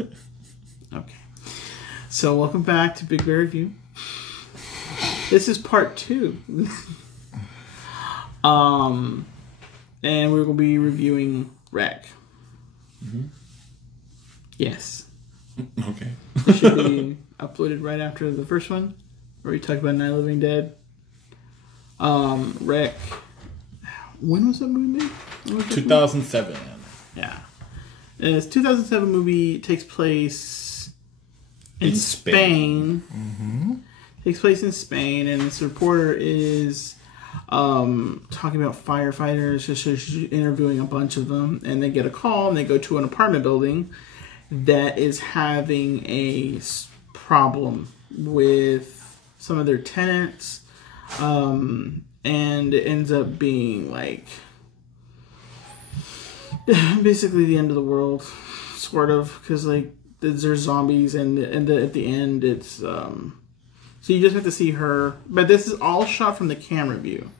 Okay. So welcome back to Big Bear Review. This is part 2. And we're going to be reviewing Wreck. Mm-hmm. Yes. Okay. It should be uploaded right after the first one, where we talked about Night of the Living Dead. Wreck. When was that movie made? 2007. Yeah. It's 2007 movie. It takes place in Spain. Mm-hmm. Takes place in Spain, and this reporter is talking about firefighters, just interviewing a bunch of them, and they get a call, and they go to an apartment building that is having a problem with some of their tenants, and it ends up being like basically the end of the world, sort of, because like there's zombies, and at the end it's so you just have to see her, but this is all shot from the camera view,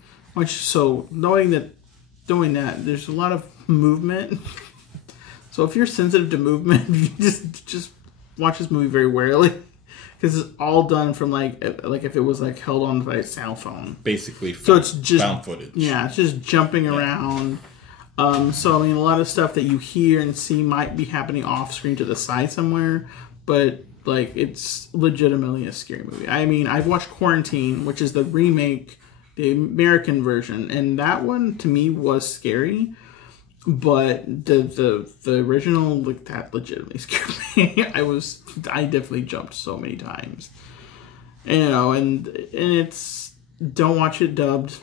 so doing that there's a lot of movement. So if you're sensitive to movement, you just watch this movie very warily, because it's all done from like if it was like held on by a cell phone, basically. So it's just found footage. Yeah, it's just jumping around. So I mean, a lot of stuff that you hear and see might be happening off screen to the side somewhere, but like it's legitimately a scary movie. I mean, I've watched Quarantine, which is the remake, the American version, and that one to me was scary. But the original, like, that legitimately scared me. I definitely jumped so many times. You know, and it's, don't watch it dubbed.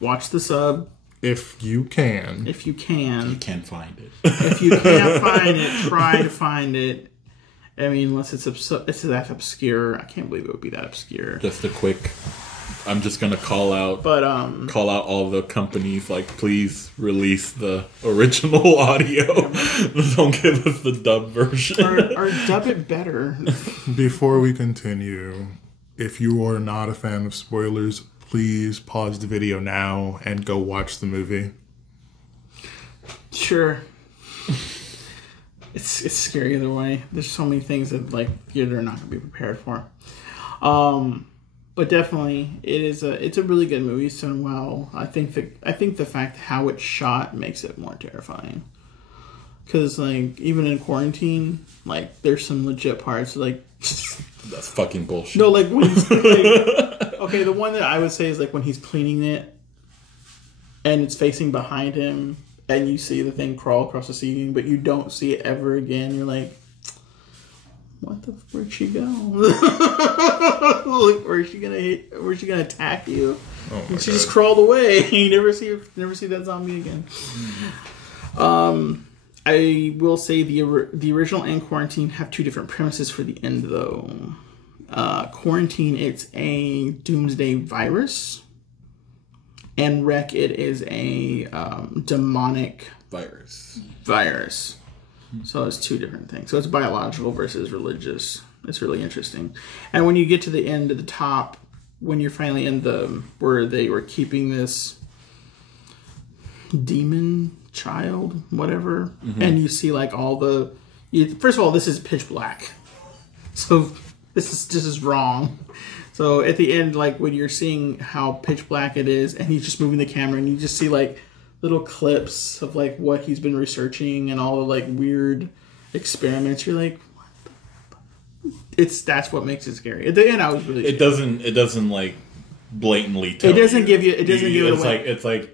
Watch the sub. If you can. If you can. You can't find it. If you can't find it, try to find it. I mean, unless it's that obscure. I can't believe it would be that obscure. Just a quick... I'm just gonna call out all the companies, like, please release the original audio. Don't give us the dub version. Or dub it better. Before we continue, if you are not a fan of spoilers, please pause the video now and go watch the movie. Sure. It's scary either way. There's so many things that like you're not gonna be prepared for. But definitely, it's a really good movie. It's done well. I think the fact how it's shot makes it more terrifying. Because like even in Quarantine, like there's some legit parts like that's fucking bullshit. No, like when he's, like, okay, the one that I would say is like when he's cleaning it, and it's facing behind him, and you see the thing crawl across the ceiling, but you don't see it ever again. You're like, where'd she go? Like, where's she gonna attack you? Oh and she God. just crawled away. You never see that zombie again. I will say the original and Quarantine have two different premises for the end, though. Quarantine, it's a doomsday virus, and Wreck, it is a demonic virus. So it's two different things. So it's biological versus religious. It's really interesting. And when you get to the end of the top, when you're finally in where they were keeping this demon child, whatever, and you see like first of all, this is pitch black. So this is wrong. So at the end, like when you're seeing how pitch black it is, and he's just moving the camera, and you just see like little clips of like what he's been researching and all the like weird experiments. You're like, what that's what makes it scary. At the end, I was really scared. It doesn't like blatantly tell it doesn't you. give you it away.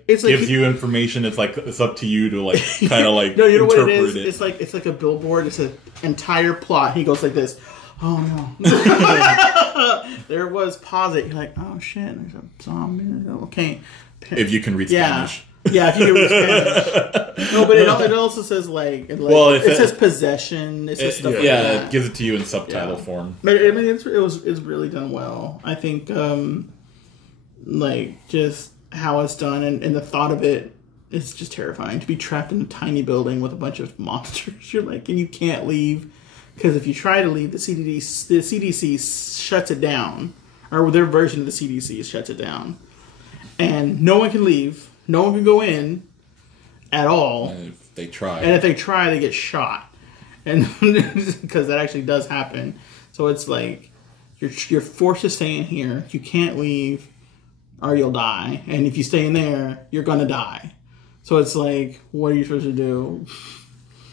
It's gives you information. It's like it's up to you to like kind of like no, you know what it is? it. It's like a billboard. It's an entire plot. He goes like this. Oh no. There was pause it. You're like, oh shit, there's a zombie. Okay. If you can read Spanish. Yeah, if you can read Spanish. No, but it also says it says possession. It says stuff like that. It gives it to you in subtitle form. But I mean, it's really done well. I think like just how it's done and the thought of it is just terrifying. To be trapped in a tiny building with a bunch of monsters, you're like, and you can't leave because if you try to leave, the CDC shuts it down, or their version of the CDC shuts it down, and no one can leave. No one can go in at all. And if they try, they get shot. and because that actually does happen. So it's like you're forced to stay in here. You can't leave, or you'll die. And if you stay in there, you're gonna die. So it's like, what are you supposed to do?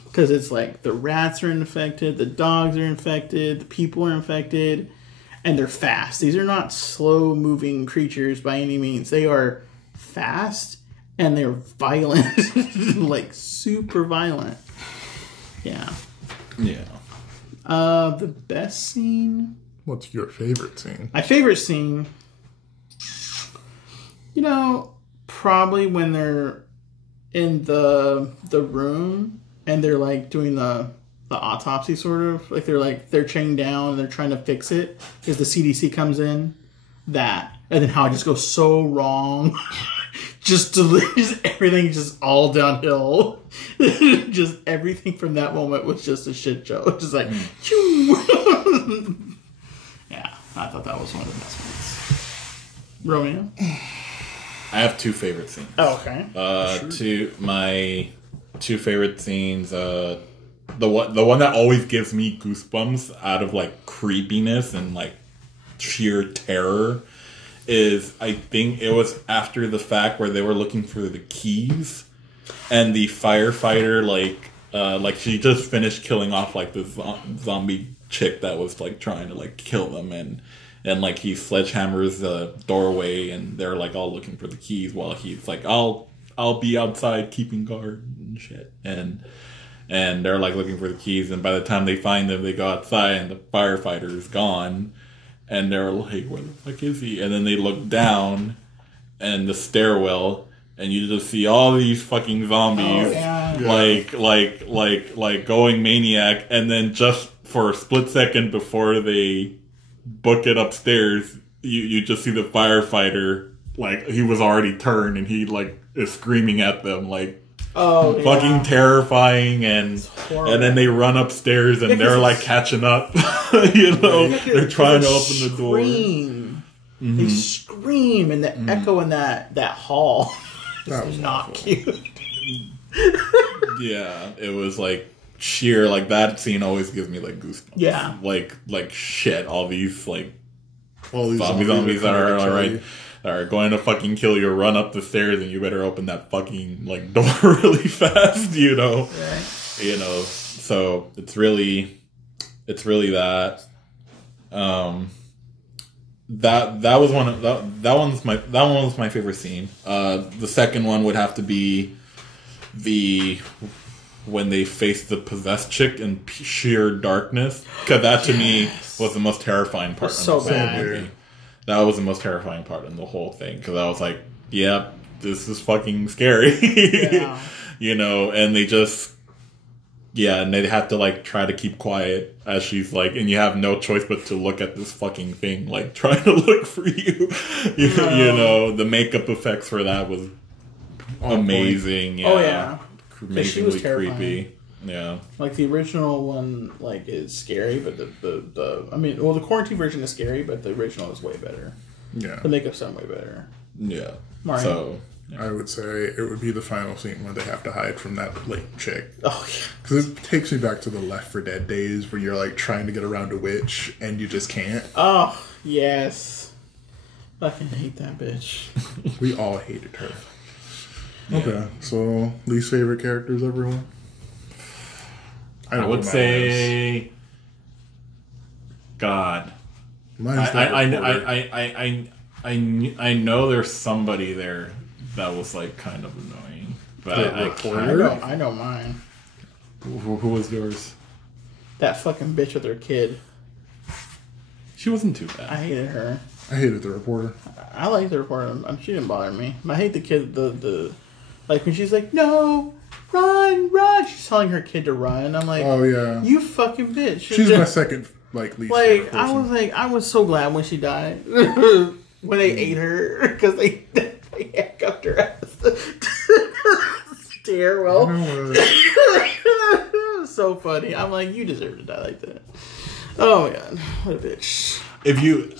Because it's like the rats are infected, the dogs are infected, the people are infected, and they're fast. These are not slow-moving creatures by any means. They are fast, and they're violent. Like, super violent. Yeah. Yeah. The best scene? What's your favorite scene? My favorite scene, you know, probably when they're in the room and they're like doing the autopsy, sort of like they're chained down and they're trying to fix it because the CDC comes in. That, and then how it just goes so wrong. just everything just all downhill. Just everything from that moment was just a shit show. Just like yeah, I thought that was one of the best ones. Romeo? I have two favorite scenes. Oh, okay. My two favorite scenes. The one that always gives me goosebumps out of like creepiness and like sheer terror is, I think it was after the fact where they were looking for the keys, and the firefighter like she just finished killing off like this zombie chick that was like trying to like kill them, and like he sledgehammers the doorway, and they're like all looking for the keys while he's like, I'll be outside keeping guard and shit, and they're like looking for the keys, and by the time they find them, they go outside and the firefighter is gone, and they're like, where the fuck is he? And then they look down and the stairwell, and you just see all these fucking zombies like going maniac, and then just for a split second before they book it upstairs, you just see the firefighter, like he was already turned and he like is screaming at them like fucking terrifying, and then they run upstairs and they're like catching up. You know, they're trying to open the door. Mm-hmm. They scream, and the echo in that hall is not cute. Yeah, it was like sheer, like that scene always gives me like goosebumps. Yeah, like shit. All these zombies that are going to fucking kill you. Run up the stairs, and you better open that fucking like door really fast. You know, right. You know. So it's really that. That was one of that one was my favorite scene. The second one would have to be when they faced the possessed chick in sheer darkness, because that to me was the most terrifying part. So bad. That was the most terrifying part in the whole thing, because I was like, "Yep, this is fucking scary." Yeah. You know, and they just. Yeah, and they have to, like, try to keep quiet as she's, like, and you have no choice but to look at this fucking thing, like, trying to look for you. You know, the makeup effects for that was amazing. Yeah. Oh, yeah. Amazingly creepy. Yeah. Like, the original one, like, is scary, but the quarantine version is scary, but the original is way better. Yeah. The makeup's done way better. Yeah. Mario? So... I would say it would be the final scene where they have to hide from that late chick. Oh, yeah. Because it takes me back to the Left 4 Dead days where you're like trying to get around a witch and you just can't. Oh, yes. Fucking hate that bitch. We all hated her. Yeah. Okay, so least favorite characters, everyone? I would say... God. Mine's I know there's somebody there that was like kind of annoying, but I know mine. Who was yours? That fucking bitch with her kid. She wasn't too bad. I hated her. I hated the reporter. I liked the reporter. She didn't bother me. I hate the kid. The like when she's like, "No, run!" She's telling her kid to run. I'm like, "Oh yeah, you fucking bitch." She's my second least favorite person. I was so glad when she died. When they ate her, because they handcuffed her ass to the stairwell. It was so funny. I'm like, you deserve to die like that. Oh my god, what a bitch. If you,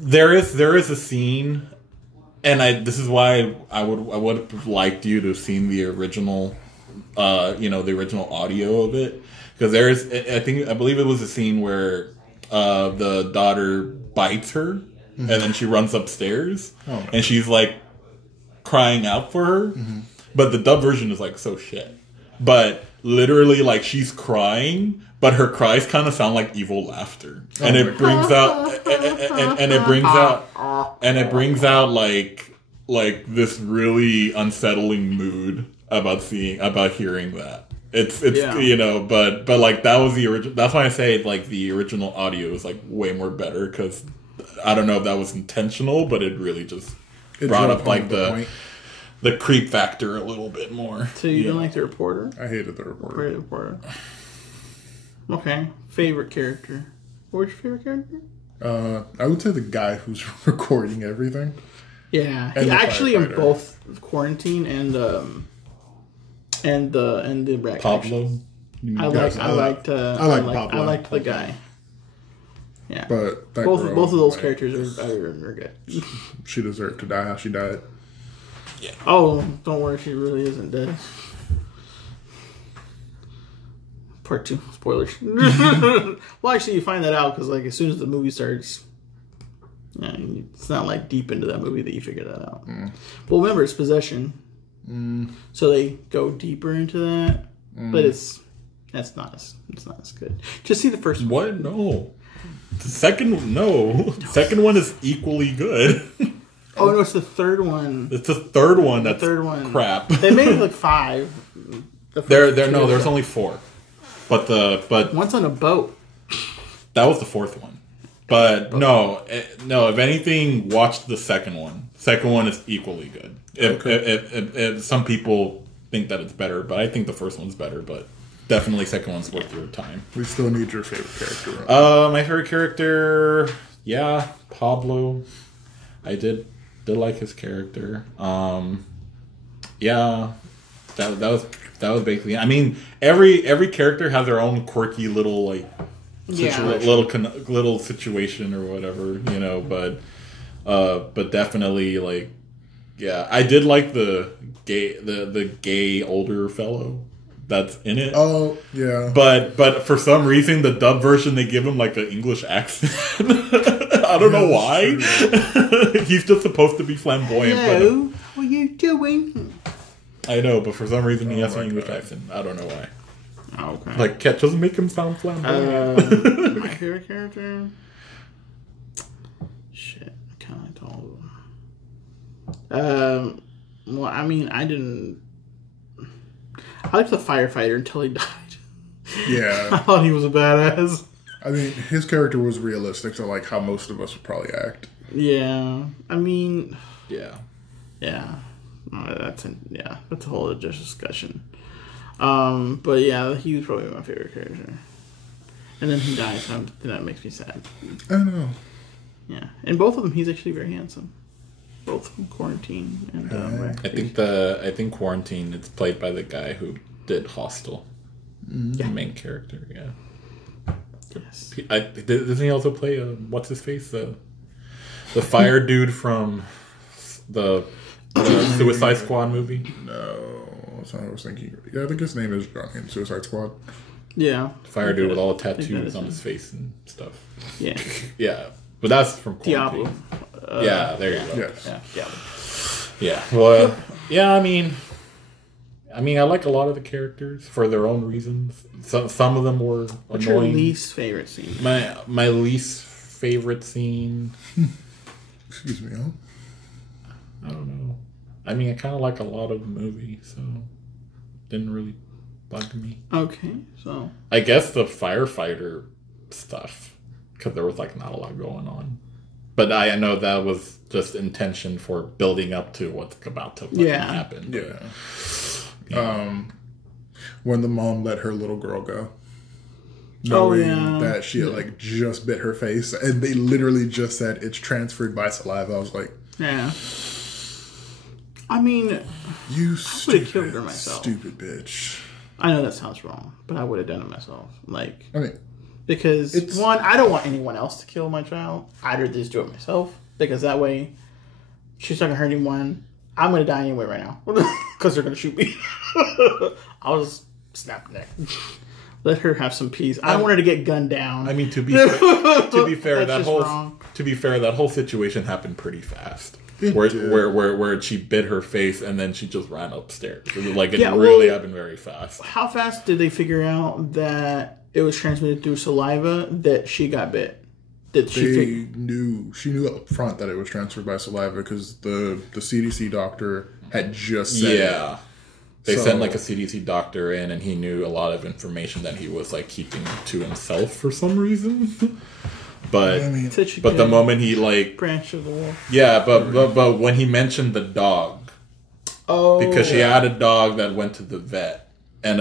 there is a scene, and this is why I would have liked you to have seen the original the original audio of it. Because I believe it was a scene where the daughter bites her, and then she runs upstairs, and she's like crying out for her. But the dub version is like so shit. But literally, like, she's crying, but her cries kind of sound like evil laughter, and it brings out, and it brings out like this really unsettling mood about hearing that. It's but like that was the original. That's why I say like the original audio is like way more better, because I don't know if that was intentional, but it really just brought up like the creep factor a little bit more. So you didn't like the reporter? I hated the reporter. Okay. Favorite character? What was your favorite character? I would say the guy who's recording everything. Yeah, he actually in both Quarantine and the rat Pablo. I liked the guy. Yeah, but both of those characters are good. She deserved to die how she died. Yeah. Oh, don't worry, she really isn't dead. Part 2, spoilers. Well, actually, you find that out because, like, as soon as the movie starts, it's not like deep into that movie that you figure that out. Well, remember, it's possession, so they go deeper into that, but it's not as good. Just see the first one. What? No. The second one is equally good. Oh no, it's the third one. It's the third one. That's crap. They made it like 5. There's only 4. But one's on a boat. That was the 4th one. But no. If anything, watch the second one. Second one is equally good. If some people think that it's better, but I think the first one's better. But definitely, second one's worth your time. We still need your favorite character. My favorite character, Pablo. I did like his character. That was basically. I mean, every character has their own quirky little like little situation or whatever, But definitely like, I did like the gay older fellow that's in it. Oh yeah. But for some reason, the dub version they give him like an English accent. I don't know why. He's just supposed to be flamboyant. Hello, what are you doing? I know, but for some reason he has an English accent. I don't know why. Oh, okay. Like, Cat doesn't make him sound flamboyant. My favorite character? Shit, I kind of liked all of them. Well, I mean, I liked the firefighter until he died. Yeah. I thought he was a badass. I mean, his character was realistic to like how most of us would probably act. Yeah. I mean... Yeah. That's a whole other discussion. But yeah, he was probably my favorite character. And then he died, so that makes me sad. I know. Yeah, and both of them, he's actually very handsome. Both from Quarantine and I think Quarantine. It's played by the guy who did Hostel. The main character. Yeah. Yes. Doesn't he also play what's his face, the fire dude from the Suicide Squad movie? No, that's not what I was thinking. Yeah, I think his name is Johnny in Suicide Squad. Yeah. Fire dude with all the tattoos on his face and stuff. Yeah. Yeah. But that's from Quarantine. Diablo. Yeah, there you go. Yes. Yeah, Diablo. Yeah. Well, I mean, I like a lot of the characters for their own reasons. Some of them were What's annoying. your least favorite scene? My least favorite scene. Excuse me, huh? I don't know. I mean, I kind of like a lot of the movie, so didn't really bug me. Okay, so I guess the firefighter stuff, because there was like not a lot going on. But I know that was just intention for building up to what's about to happen. Yeah. When the mom let her little girl go, knowing that she had like just bit her face, and they literally just said it's transferred by saliva. I was like, yeah. I mean, you stupid, killed her myself. Stupid bitch. I know that sounds wrong, but I would have done it myself. Like, I mean, because one, I don't want anyone else to kill my child. I'd rather just do it myself, because that way, she's not gonna hurt anyone. I'm gonna die anyway right now because they're gonna shoot me. I'll just snap neck. Let her have some peace. I want her to get gunned down. I mean, to be fair, that whole situation happened pretty fast. Where she bit her face and then she just ran upstairs. It really happened very fast. How fast did they figure out that it was transmitted through saliva that she got bit? She knew up front that it was transferred by saliva because the CDC doctor had just said it. They sent like a CDC doctor in, and he knew a lot of information that he was like keeping to himself for some reason. But the moment he like branch of the wolf. Yeah, but when he mentioned the dog, because she had a dog that went to the vet, and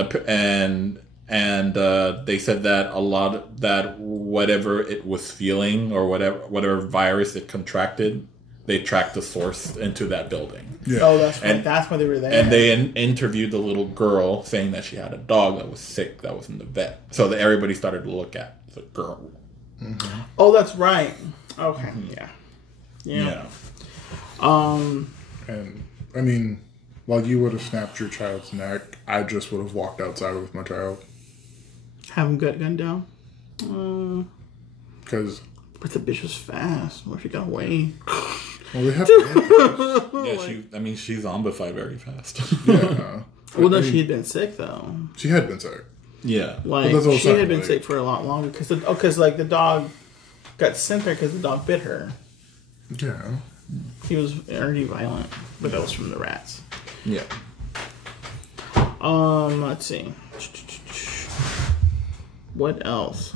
they said that whatever it was feeling or whatever virus it contracted, they tracked the source into that building. Yeah. Oh, that's right. That's why they were there. And they interviewed the little girl saying that she had a dog that was sick that was in the vet. So that everybody started to look at the girl. Mm-hmm. Oh, that's right. Okay. Yeah. And I mean, while you would have snapped your child's neck, I just would have walked outside with my child. Have him get gunned down. Because. But the bitch was fast. Where she got away. Well, we have she's zombified very fast. Yeah. Well, no, she had been sick, though. She had been sick. Yeah. She had been sick for a lot longer. Because the dog got sent there because the dog bit her. Yeah. He was already violent. But that was from the rats. Yeah. Let's see. What else?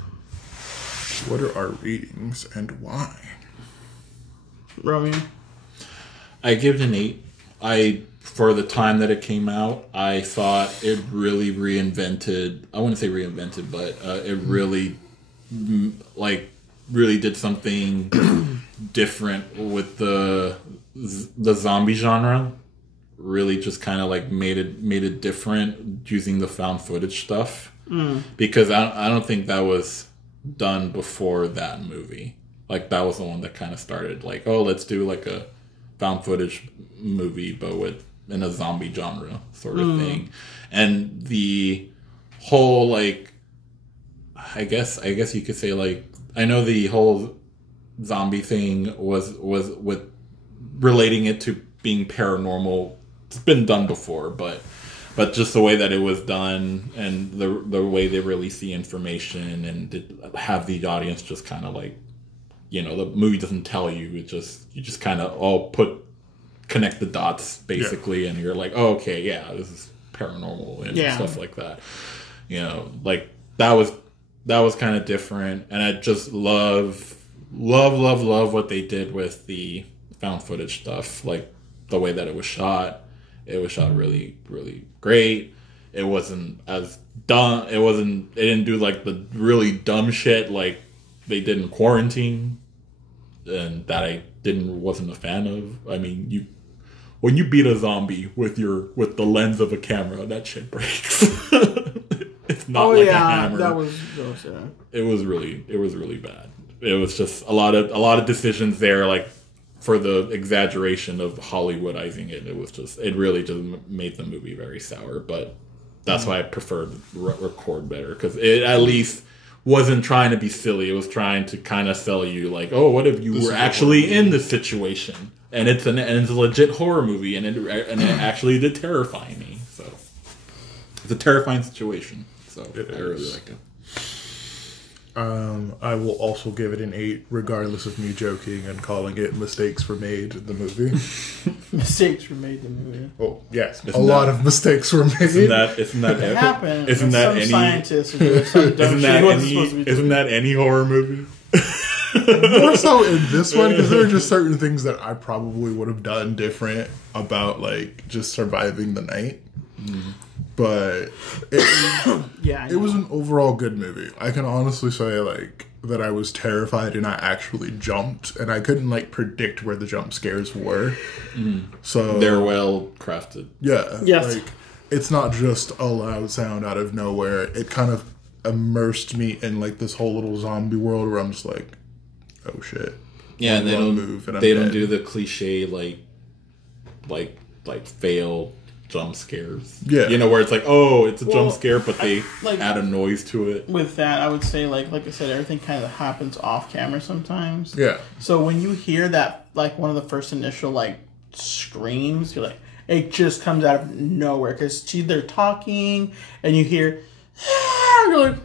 What are our ratings and why? Romeo? I give it an 8. For the time that it came out, I thought it really reinvented. I wouldn't say reinvented, but it really, really did something different with the zombie genre. Really, just kind of like made it different using the found footage stuff. Because I don't think that was done before that movie. Like that was the one that kind of started. Like, oh, let's do like a found footage movie, but in a zombie genre sort of thing. And the whole like, I guess you could say like, I know the whole zombie thing was with relating it to being paranormal. It's been done before, but just the way that it was done and the way they released the information and have the audience just kind of like, the movie doesn't tell you. You just kind of all connect the dots basically, and you're like, oh, okay, yeah, this is paranormal and stuff like that. Like that was kind of different, and I just love what they did with the found footage stuff. Like the way that it was shot really, really great. It wasn't as dumb. It didn't do like the really dumb shit like they did in Quarantine, and that I wasn't a fan of. I mean, when you beat a zombie with the lens of a camera, that shit breaks. It's not a hammer. That was It was really bad. It was just a lot of decisions there, like for the exaggeration of Hollywoodizing it. It really just made the movie very sour. But that's why I preferred Record better, because it at least wasn't trying to be silly. It was trying to kind of sell you like, oh, what if you were actually in this situation? And it's a legit horror movie, and it actually did terrify me. So it's a terrifying situation. So I really liked it. I will also give it an 8, regardless of me joking and calling it mistakes were made in the movie. Mistakes were made in the movie. Oh yes, a lot of mistakes were made. Isn't that it happened? Isn't that any scientists who do some dumb shit? Isn't that any horror movie? More so in this one, because there are just certain things that I probably would have done different about like just surviving the night. But it was an overall good movie. I can honestly say like that I was terrified and I actually jumped, and I couldn't like predict where the jump scares were. So they're well crafted. Yeah. Yes. Like it's not just a loud sound out of nowhere. It kind of immersed me in like this whole little zombie world where I'm just like, oh shit. Yeah, and they don't do the cliche like fail jump scares. Yeah. You know, where it's like, oh, it's a jump scare, but they like, add a noise to it. With that, I would say, like I said, everything kind of happens off camera sometimes. Yeah. So when you hear that, like, one of the first initial, like, screams, you're like, it just comes out of nowhere. Because they're talking, and you hear, ah, you're like,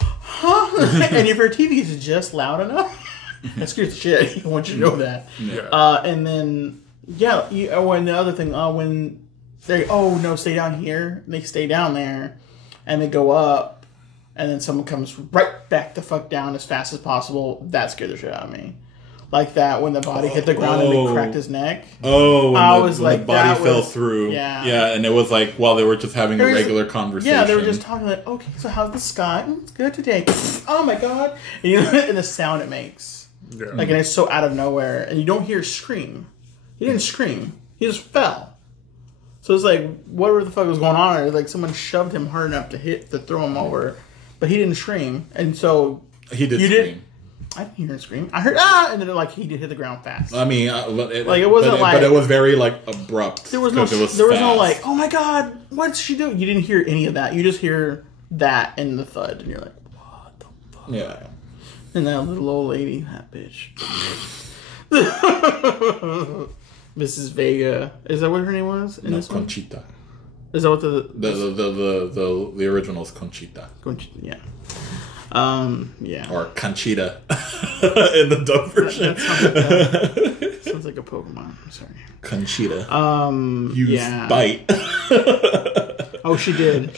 huh? And if your TV is just loud enough, that scares the shit. I want you to know that. Yeah. And then, and the other thing, when they, oh no, stay down here, and they stay down there, and they go up, and then someone comes right back the fuck down as fast as possible. That scared the shit out of me. Like that when the body hit the ground and they cracked his neck. Oh, when when the body fell through. Yeah. Yeah, and it was like while they were just having a regular conversation. Yeah, they were just talking like, okay, so how's the sky? It's good today. Oh my god. And, and the sound it makes. Yeah. Like, and it's so out of nowhere. And you don't hear a scream. He didn't scream. He just fell. So it's like, whatever the fuck was going on there, like someone shoved him hard enough to throw him over. But he didn't scream. And so... He did scream. I didn't hear him scream. I heard, ah! And then, like, he did hit the ground fast. I mean, it wasn't but it was very, like, abrupt. There was no, like, oh my god, what's she doing? You didn't hear any of that. You just hear that and the thud. And you're like, what the fuck? Yeah. And that little old lady, that bitch. Mrs. Vega. Is that what her name was in this one? Conchita. Is that what the original is Conchita. Conchita, yeah. Yeah. Or Conchita in the dub version. Sounds like a Pokemon. I'm sorry. Conchita. Yeah. Bite. Oh, she did.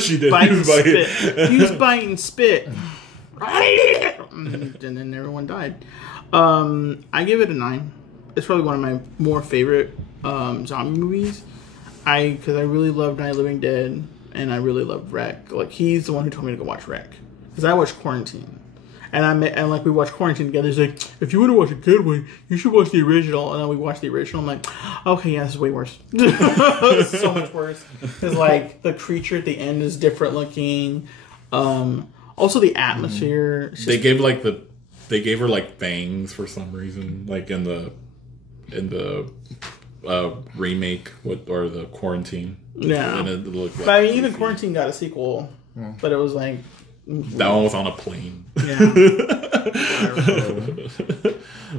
She did. Bite and spit. Use bite and spit. And then everyone died. I give it a 9. It's probably one of my more favorite zombie movies. Because I really loved Night of the Living Dead, and I really loved Wreck. Like, he's the one who told me to go watch Wreck. Because I watched Quarantine. And like we watched Quarantine together. He's like, if you want to watch a good one, you should watch the original. And then we watched the original. I'm like, okay, yeah, this is way worse. It's so much worse. Because like the creature at the end is different looking. Also the atmosphere. They gave her like fangs for some reason, like in the remake or the Quarantine. Yeah. And it looked like, but I mean, even Quarantine got a sequel, but it was like. That one was on a plane. Yeah.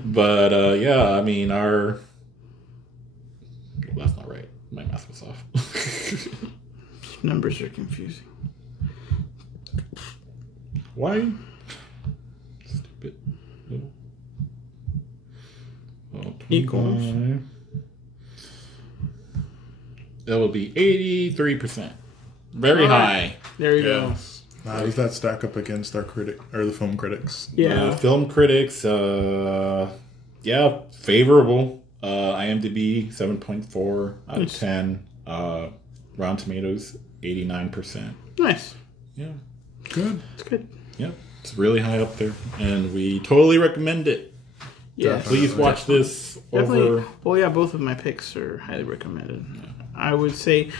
But yeah, I mean, that's not right. My math was off. Numbers are confusing. Why? Stupid. Oh, Equals. That will be 83%. Very high. There you go. How does that stack up against our the film critics? Yeah. Film critics, yeah, favorable. IMDb 7.4 out of 10. Rotten Tomatoes 89%. Nice. Yeah. Good. It's good. Yeah. It's really high up there, and we totally recommend it. Yeah. Please watch this over. Well, yeah, both of my picks are highly recommended. Yeah. I would say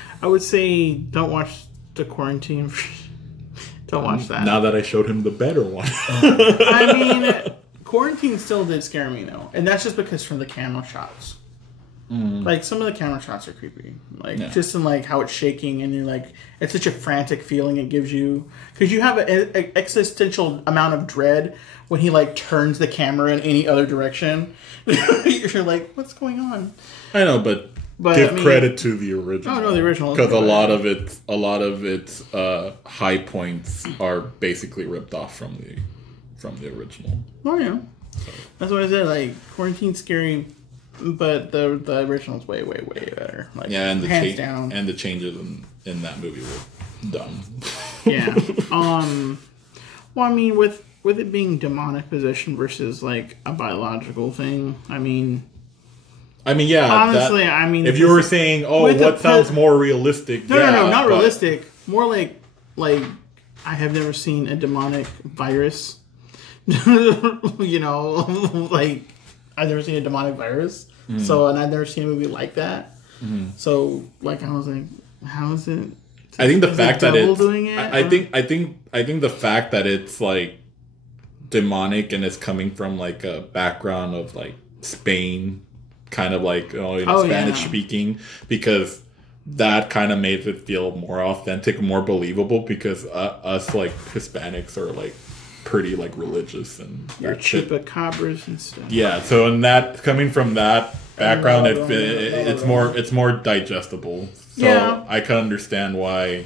don't watch the Quarantine. Don't watch that. Now that I showed him the better one. I mean, Quarantine still did scare me though, and that's just because from the camera shots. Like some of the camera shots are creepy, like just in like how it's shaking, and you're like, it's such a frantic feeling it gives you because you have an existential amount of dread when he like turns the camera in any other direction. You're like, what's going on? I know, but give credit to the original. Oh no, the original, because a lot of its high points are basically ripped off from the original. Oh yeah, that's what I said. Like Quarantine's scary. But the original's way better. Like, yeah, and hands down. And the changes in that movie were dumb. Yeah. Well, I mean, with it being demonic possession versus like a biological thing, I mean, yeah. Honestly, if you were saying, what sounds more realistic? No, not realistic. More like I have never seen a demonic virus. You know, like. I've never seen a demonic virus, and I've never seen a movie like that. So, like, I was like, "How is it?" I think the fact that it's doing it. I think the fact that it's like demonic and it's coming from like a background of like Spain, kind of like Spanish speaking, because that kind of made it feel more authentic, more believable, because us like Hispanics are like pretty like religious and your chupacabras and stuff. Yeah, so in that, coming from that background, it's more digestible. So yeah. I can understand why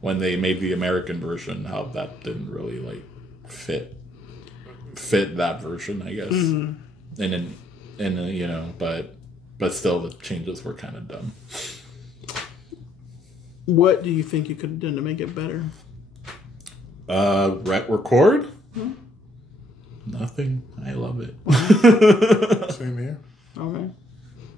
when they made the American version, how that didn't really like fit that version, I guess. Mm-hmm. And you know, but still the changes were kind of dumb. What do you think you could have done to make it better? Record? Hmm? Nothing. I love it. Same here. Okay.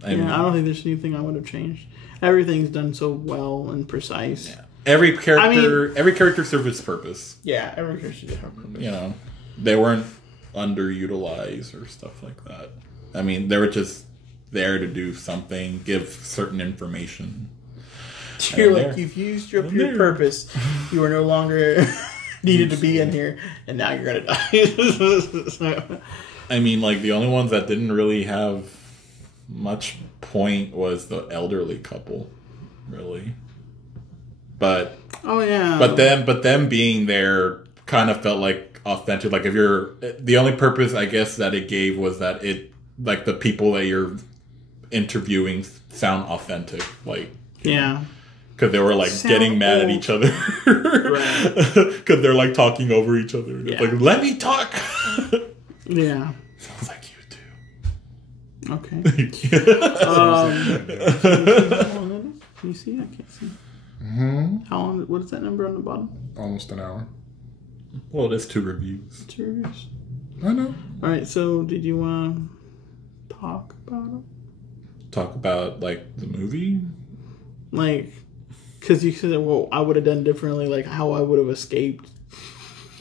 I don't think there's anything I would have changed. Everything's done so well and precise. Yeah. Every character served its purpose. Yeah, every character did have a purpose. You know, they weren't underutilized or stuff like that. I mean, they were just there to do something, give certain information. You're like, you've used your pure purpose. You are no longer needed to be in here, and now you're gonna die. I mean, like, the only ones that didn't really have much point was the elderly couple, really. But but them being there kind of felt like authentic. Like, if you're the only purpose, I guess, that it gave was that it, like, the people that you're interviewing sound authentic, like, yeah. Because they were, like, getting mad at each other. Because they're, like, talking over each other. Yeah. It's like, let me talk! Yeah. Sounds like you too. Okay. Can you see? I can't see. Mm-hmm. How long? What is that number on the bottom? Almost an hour. Well, there's 2 reviews. 2 reviews? I know. Alright, so did you want to talk about it? Talk about, like, the movie? Like... Because you said, well, I would have done differently, like how I would have escaped.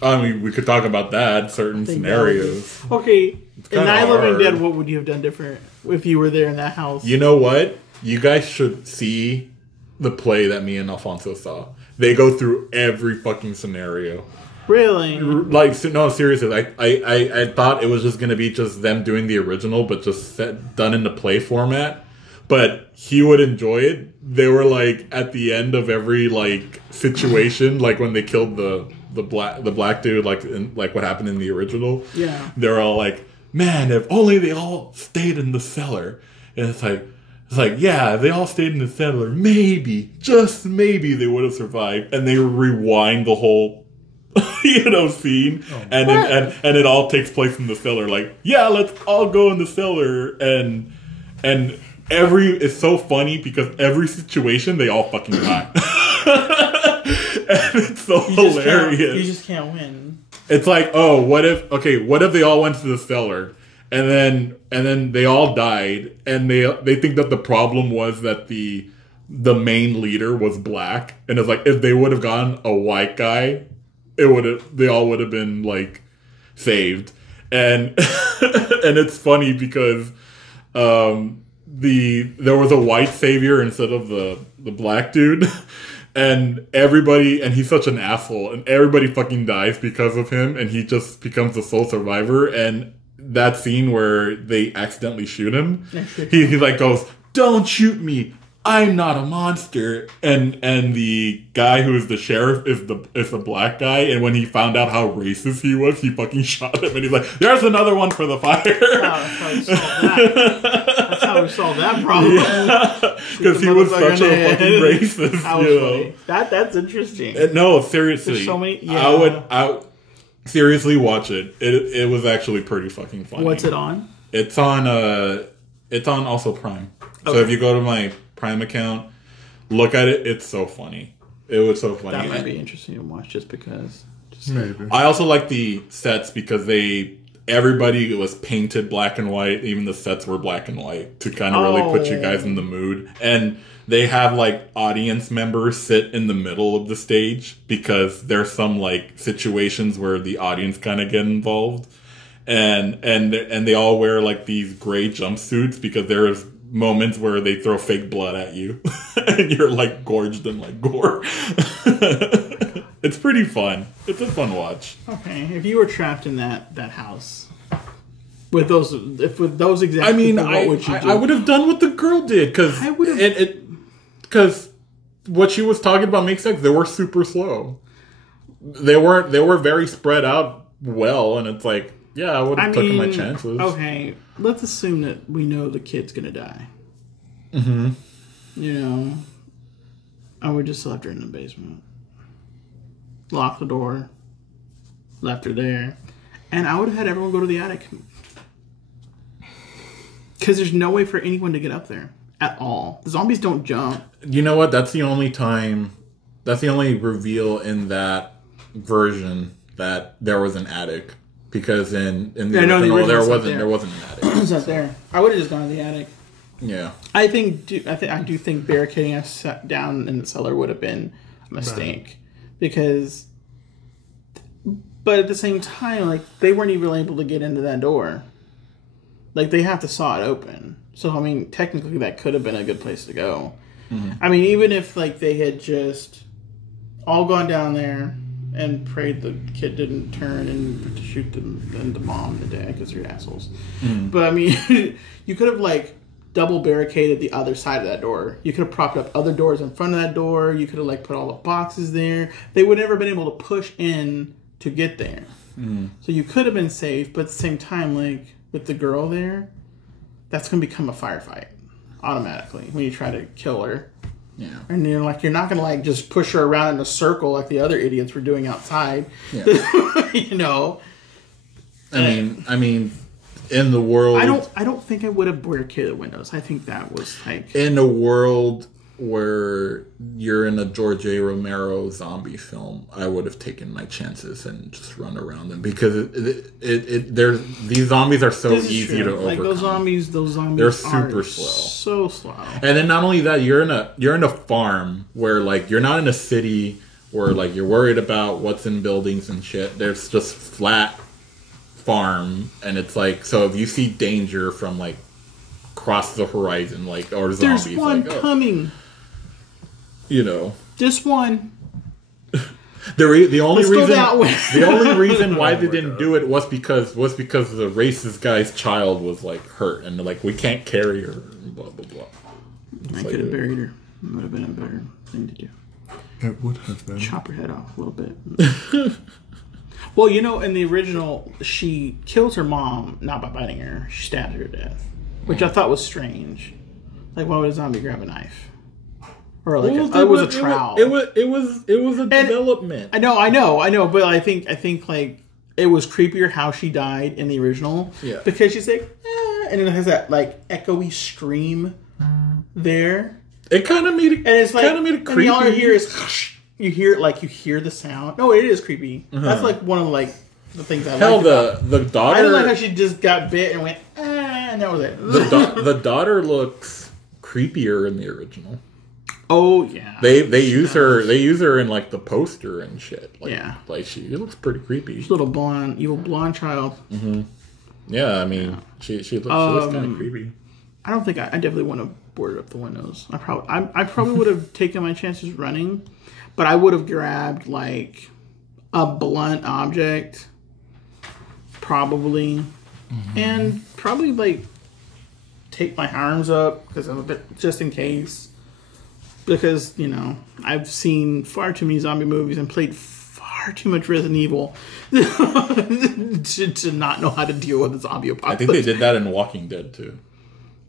I mean, we could talk about that, certain scenarios. Okay, in Night of the Living Dead, what would you have done different if you were there in that house? You know what? You guys should see the play that me and Alfonso saw. They go through every fucking scenario. Really? Like, no, seriously. I thought it was just going to be just them doing the original, but just done in the play format. But he would enjoy it. They were like at the end of every like situation, like when they killed the black dude, like what happened in the original. Yeah, they're all like, "Man, if only they all stayed in the cellar." And it's like yeah, they all stayed in the cellar. Maybe, just maybe, they would have survived. And they rewind the whole scene, and it all takes place in the cellar. Like, yeah, let's all go in the cellar and. It's so funny because every situation they all fucking die. And it's so hilarious. You just can't win. It's like, oh, what if they all went to the cellar and then they all died and they think that the problem was that the main leader was black, and it's like if they would have gone a white guy, they all would have been like saved. And and it's funny because there was a white savior instead of the black dude, and he's such an asshole, and everybody fucking dies because of him, and he just becomes the sole survivor. And that scene where they accidentally shoot him, he like goes, "Don't shoot me, I'm not a monster." And the guy who is the sheriff is the black guy, and when he found out how racist he was, he fucking shot him, and he's like, "There's another one for the fire." That's how we solved that problem. Because he was such a fucking racist. That's interesting. No, seriously. There's so many. Yeah. I would seriously watch it. It was actually pretty fucking funny. What's it on? It's on also Prime. Okay. So if you go to my Prime account, look at it. It's so funny. It was so funny. That might be interesting to watch just because. Maybe. I also like the sets because everybody was painted black and white. Even the sets were black and white to kind of really put you guys in the mood. And they have like audience members sit in the middle of the stage because there's some like situations where the audience kind of get involved. And they all wear like these gray jumpsuits because there's moments where they throw fake blood at you and you're like gorged in like gore. It's pretty fun. It's a fun watch. Okay, if you were trapped in that house with those examples, I mean, what would you do? I would have done what the girl did because because what she was talking about makes sense. They were super slow. They were very spread out well, and it's like, yeah, I would have taken my chances. Okay, let's assume that we know the kid's gonna die. Mm-hmm. You know, I would just left her in the basement, locked the door, left her there, and I would have had everyone go to the attic. Because there's no way for anyone to get up there at all. The zombies don't jump. You know what? That's the only reveal in that version that there was an attic. Because in the original, there wasn't an attic. It's not there. I would have just gone to the attic. Yeah. I do think barricading us down in the cellar would have been a mistake. Because, but at the same time, like, they weren't even able to get into that door. Like, they have to saw it open. So, I mean, technically that could have been a good place to go. Mm-hmm. I mean, even if, like, they had just all gone down there and prayed the kid didn't turn and shoot them and the mom and the dad because they're assholes. Mm-hmm. But, I mean, you could have, like, double barricaded the other side of that door. You could have propped up other doors in front of that door. You could have, like, put all the boxes there. They would never been able to push in to get there. Mm-hmm. So you could have been safe, but at the same time, like, with the girl there, that's going to become a firefight automatically when you try to kill her. Yeah. And you're not going to, like, just push her around in a circle like the other idiots were doing outside. Yeah. You know? I mean, in the world... I don't think I would have barricaded windows. I think that was, like... In a world where you're in a George A. Romero zombie film, I would have taken my chances and just run around them because these zombies are so easy to overcome. Like those zombies, they're super slow, so slow. And then not only that, you're in a farm where, like, you're not in a city where, like, you're worried about what's in buildings and shit. There's just flat farm, and it's like, so if you see danger from, like, across the horizon, like, or zombies, there's one like, coming. You know, just one. The only reason why they didn't do it was because the racist guy's child was, like, hurt, and they're like, we can't carry her. Blah blah blah. I could have buried her. It would have been a better thing to do. It would have been. Chop her head off a little bit. Well, you know, in the original, she kills her mom not by biting her; she stabs her to death, which I thought was strange. Like, why would a zombie grab a knife? Or like it was a trowel. It was a development. I know, but I think like it was creepier how she died in the original. Yeah. Because she's like, and it has that, like, echoey scream there. It kind of made it. And it's like, kind of made it creepy. And all you hear is you hear the sound. No, it is creepy. Uh-huh. That's like one of, like, the things I like. The daughter. I didn't like how she just got bit and went, and that was it. The daughter looks creepier in the original. Oh yeah, they use her in, like, the poster and shit. Like, yeah, like she looks pretty creepy. She's a little evil blonde child. Mm-hmm. Yeah, I mean, she looks kind of creepy. I don't think I definitely want to board up the windows. I probably would have taken my chances running, but I would have grabbed, like, a blunt object, probably, and probably, like, take my arms up because I'm a bit, just in case. Because, you know, I've seen far too many zombie movies and played far too much Resident Evil to not know how to deal with a zombie apocalypse. I think they did that in Walking Dead, too.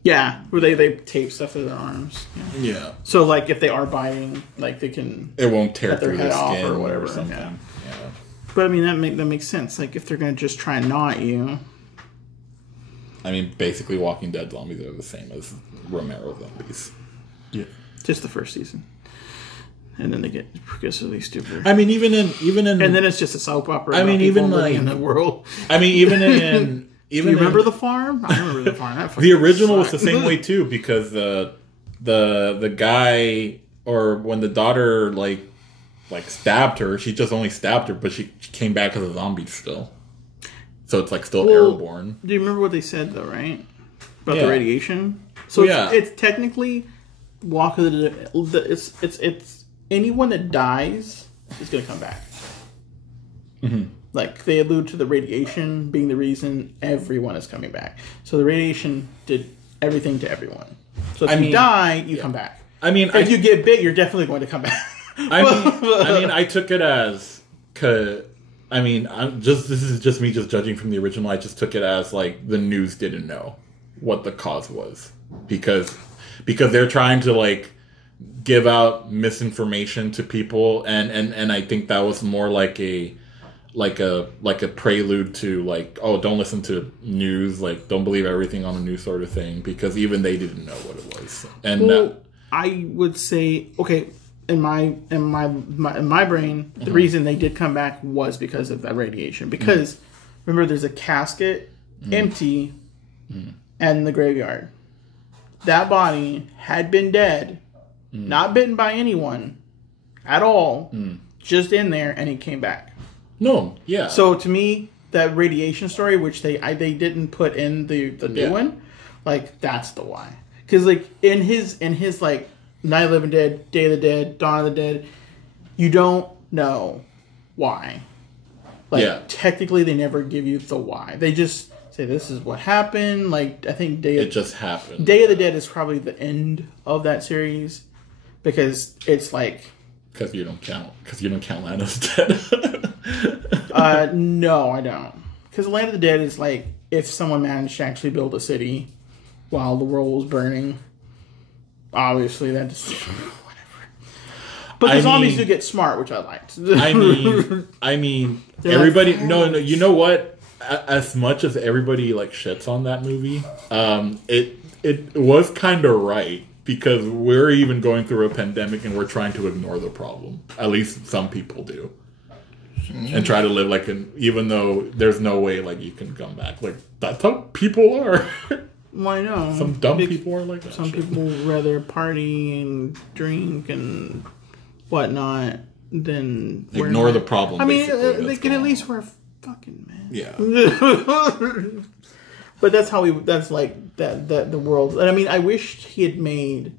Yeah, where they tape stuff to their arms. Yeah. So, like, if they are biting, like, they can... It won't tear cut their through head the off skin or whatever. Or something. Yeah. Yeah. But, I mean, that makes sense. Like, if they're going to just try and gnaw at you... I mean, basically, Walking Dead zombies are the same as Romero zombies. Yeah. Just the first season. And then they get progressively stupider. I mean, even in... And then it's just a soap opera. I mean, even, like... in the world. I mean, even in... Do you remember The Farm? I remember The Farm. The original was the same way, too, because the guy... Or when the daughter, like stabbed her, she just only stabbed her, but she came back as a zombie still. So it's, like, still airborne. Do you remember what they said, though, right? About the radiation? So it's technically... Walk of the it's anyone that dies is going to come back. Mm-hmm. Like, they allude to the radiation being the reason everyone is coming back. So the radiation did everything to everyone. So if you die, you come back. I mean, if you get bit, you're definitely going to come back. I took it as, this is just me just judging from the original. I just took it as like the news didn't know what the cause was because they're trying to like give out misinformation to people, and I think that was more like a prelude to like, oh, don't listen to news, like don't believe everything on the news sort of thing, because even they didn't know what it was. And I would say, okay, in my brain, the reason they did come back was because of that radiation. Because remember, there's a casket empty in the graveyard. That body had been dead, not bitten by anyone at all, just in there, and he came back. No, yeah. So to me, that radiation story, which they didn't put in the new one, like that's the why. Because like in his like Night of the Living Dead, Day of the Dead, Dawn of the Dead, you don't know why. Like technically, they never give you the why. They just say this is what happened. Like I think just happened. Day of the Dead is probably the end of that series because it's like because you don't count Land of the Dead. No, I don't. Because Land of the Dead is like if someone managed to actually build a city while the world was burning. Obviously, that just whatever. But the zombies do get smart, which I liked. I mean, everybody. Like, no. You know what? As much as everybody like shits on that movie, it was kind of right because we're even going through a pandemic and we're trying to ignore the problem. At least some people do, and try to live like even though there's no way like you can come back. Like that's how people are. Well, I know. Some dumb people are like that. Some people would rather party and drink and whatnot than ignore the problem. I mean, they can at least wear fucking masks. Yeah. But that's how that's like that the world. And I mean, I wished he had made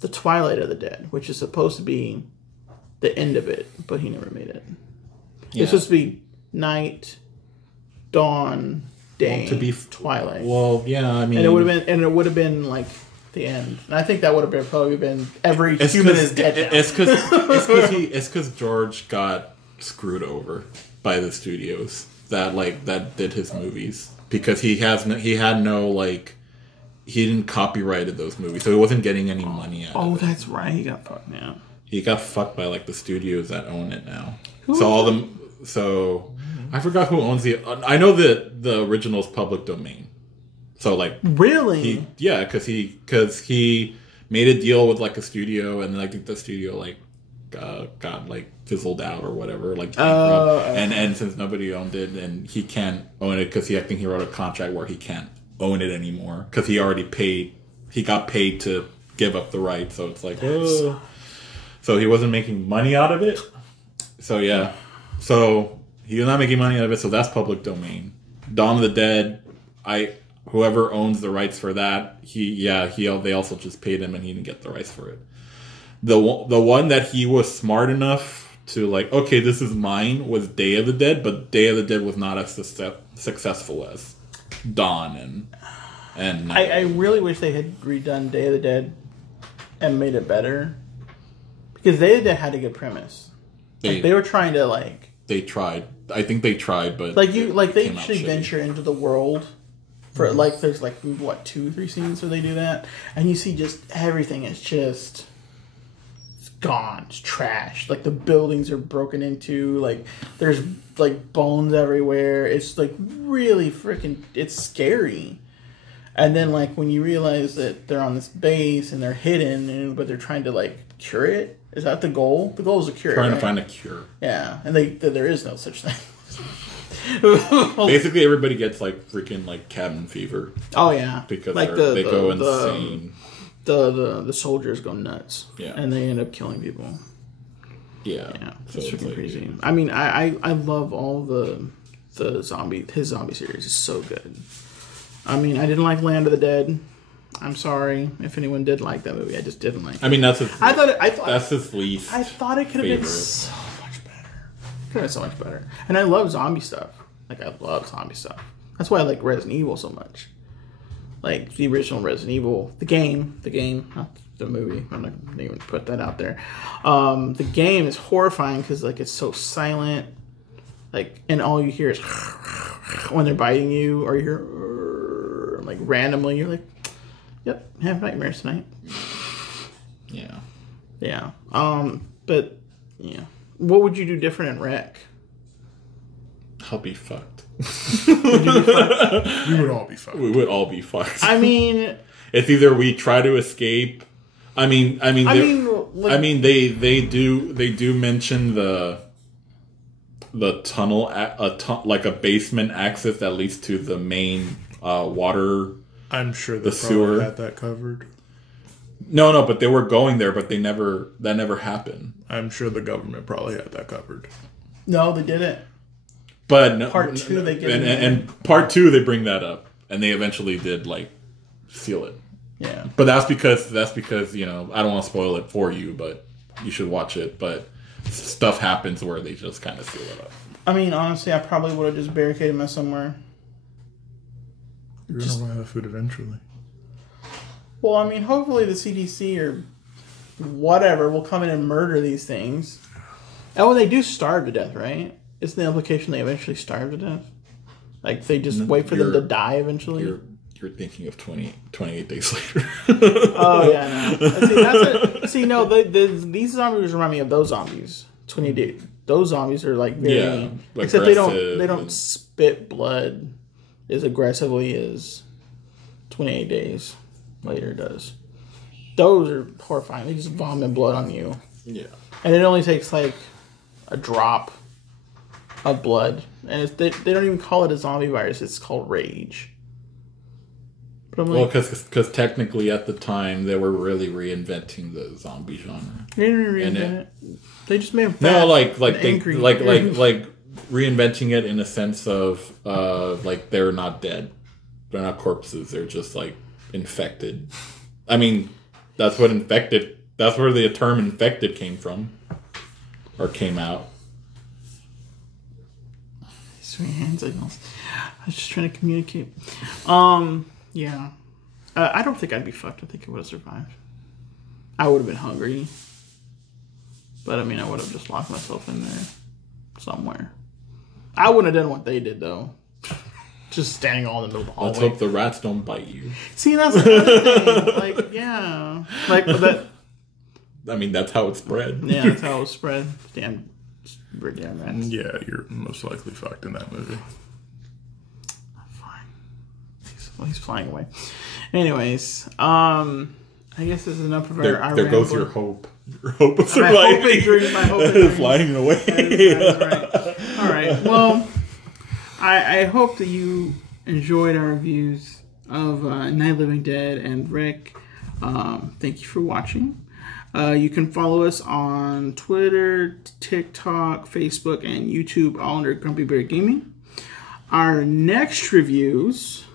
the Twilight of the Dead, which is supposed to be the end of it, but he never made it. Yeah. It's supposed to be night, dawn, day, to be Twilight. Well, yeah, I mean, and it would have been like the end. And I think that would have probably been every human is dead. It's because George got screwed over by the studios that did his movies because he didn't copyrighted those movies, so he wasn't getting any money out. Oh, that's right. He got fucked now. He got fucked by like the studios that own it now. So I forgot who owns I know that the original is public domain. So like really, because he made a deal with like a studio, and then I think the studio like got like fizzled out or whatever. Like and since nobody owned it, and he can't own it because I think he wrote a contract where he can't own it anymore because he already paid. He got paid to give up the rights, so it's like so he wasn't making money out of it. So yeah, so. He was not making money out of it, so that's public domain. Dawn of the Dead, whoever owns the rights for that, they also just paid him and he didn't get the rights for it. The one that he was smart enough to like, okay, this is mine, was Day of the Dead, but Day of the Dead was not as successful as Dawn and I really wish they had redone Day of the Dead and made it better because Day of the Dead had a good premise. They were trying to like. They tried. I think they tried, but they actually venture into the world for like there's like what 2-3 scenes where they do that, and you see just everything is just it's gone, it's trashed. Like the buildings are broken into, like there's like bones everywhere. It's like really freaking. It's scary. And then like when you realize that they're on this base and they're hidden, but they're trying to like cure it. Is that the goal? The goal is a cure. Trying to find a cure. Yeah, and there is no such thing. Basically, everybody gets like freaking like cabin fever. Oh yeah, because like they go insane. The soldiers go nuts. Yeah, and they end up killing people. Yeah, so it's freaking crazy. I mean, I love all his zombie series is so good. I mean, I didn't like Land of the Dead. I'm sorry if anyone did like that movie. I just didn't like it. I mean, that's that's his least. I thought it could have been so much better. Could have been so much better. And I love zombie stuff. Like I love zombie stuff. That's why I like Resident Evil so much. Like the original Resident Evil, the game, not the movie. I'm not gonna even put that out there. The game is horrifying because like it's so silent, like, and all you hear is when they're biting you, or you hear like randomly. You're like, "Yep, have nightmares tonight." Yeah. Yeah. But yeah, what would you do different in Rec? I'll be fucked. Would you be fucked? We would all be fucked. We would all be fucked. I mean, it's either we try to escape. They do mention the tunnel, like a basement access that leads to the main water. I'm sure the they sewer probably had that covered. No, but they were going there, but that never happened. I'm sure the government probably had that covered. no, they didn't. But no, Part 2, they get and part 2 they bring that up, and they eventually did like seal it. Yeah. But that's because you know, I don't want to spoil it for you, but you should watch it. But stuff happens where they just kind of seal it up. I mean, honestly, I probably would have just barricaded myself somewhere. You're gonna run out of food eventually. Well, I mean, hopefully the CDC or whatever will come in and murder these things. Oh, they do starve to death, right? Isn't the implication they eventually starve to death? Like, they just wait for them to die eventually? You're thinking of 28 days later. Oh, yeah, no. These zombies remind me of those zombies. 28 days. Those zombies are, like, very... except they don't spit blood as aggressively as 28 days later does. Those are horrifying. They just vomit blood on you. Yeah. And it only takes, like, a drop of blood. And they don't even call it a zombie virus. It's called rage. But I'm like, well, because technically at the time they were really reinventing the zombie genre. They didn't reinvent it. They just made them fat. No, like angry. like reinventing it in a sense of like they're not dead, they're not corpses. They're just like infected. I mean, that's what infected. That's where the term infected came from, or came out. Sweet hand signals. I was just trying to communicate. Yeah. I don't think I'd be fucked. I think I would have survived. I would have been hungry. But, I mean, I would have just locked myself in there somewhere. I wouldn't have done what they did, though. Just standing all in the middle of the hallway. Let's hope the rats don't bite you. See, that's another thing. Like, yeah. Like, that... I mean, that's how it spread. Yeah, that's how it spread. Damn rats. Yeah, you're most likely fucked in that movie. He's flying away. Anyways, I guess this is enough of our There goes your hope. Your hope of surviving. My hope is flying away. That is right. All right. Well, I hope that you enjoyed our reviews of Night of the Living Dead and Rick. Thank you for watching. You can follow us on Twitter, TikTok, Facebook, and YouTube, all under Grumpy Bear Gaming. Our next reviews